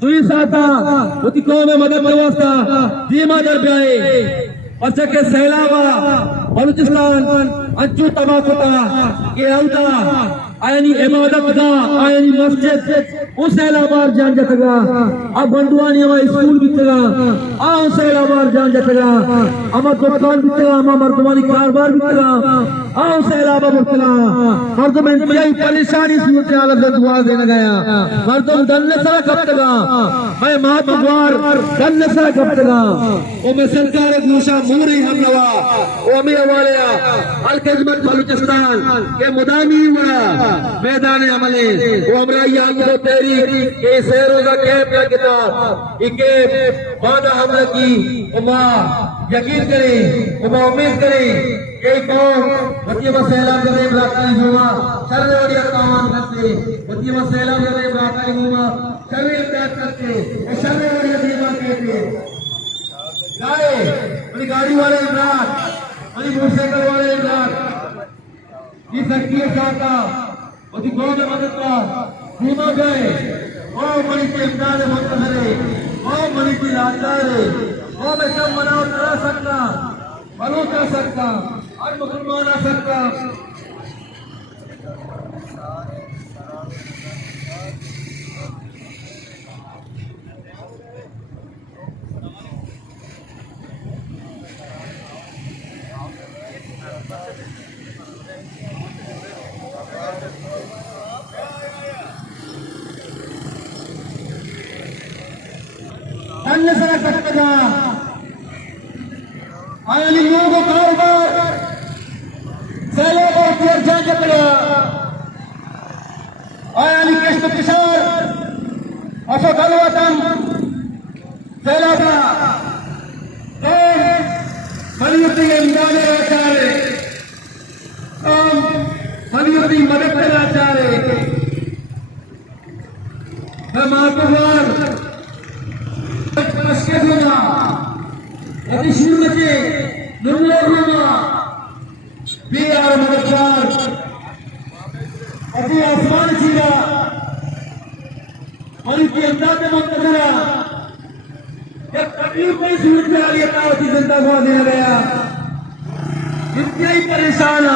तुम्ही साता होती कौम मदद व्यवस्था धीमा दरब्याए और के सैलावा बलूचिस्तान अंचू तबाकुता के औता आयनी इबादत का आयनी मस्जिद उस सैलाबार जान जतगा अब बंदुआनी हमारे स्कूल बितगा आओ सैलाबार जान जतगा अमर दुकान बितगा अमर मर्दवानी कारोबार बितगा आओ सैलाबा बितगा मर्दम इंतजाई परेशानी सूरत हाल से दुआ देने गया मर्दम दन्ने सरा कब तगा मैं महाद्वार दन्ने सरा कब तगा ओ मैं सरकार दूसरा मूरी हम नवा ओ मैं वाले अल खिदमत बलूचिस्तान के मुदामी वड़ा मैदान अमले वो हमरा याद तो तेरी के शेरोजा कैंप का किताब इके बाना हमला की उमा यकीन करे उमा उम्मीद करे कि कौम वती मसला करे राताई हुआ शर्वरिया कामान करते वती मसला करे राताई हुआ शर्व इम्तियाज करते और शर्वरिया दीवा कहते गाए बड़ी गाड़ी वाले इमरान बड़ी मोटरसाइकिल वाले इमरान ये सखी साका उसी कौम में मदद का धीमा गए ओ बड़ी के इमदाद मुंतजरे ओ बड़ी की लाचारे ओ मैं सब मनाओ करा सकता बलो कर सकता आज मुसलमान आ सकता अन्य सरा कटगा आयली लोगों कारोबार सैलो बहुत देर जान जकड़ा आयली किश्त किशार असो गलवतन सैलाबा कौम मलियती इमदाद आचारे कौम मलियती मदद आचारे मैं मातुवार मस्केदुना यदि शुरुचे नुल्लेरुना बियार मदकार अभी आसमान चीरा और इनकी इमदाद मुंतजरा जब तकलीफ में सूरत में आलिया तावती जिंदा हुआ देना गया इंतहाई परेशान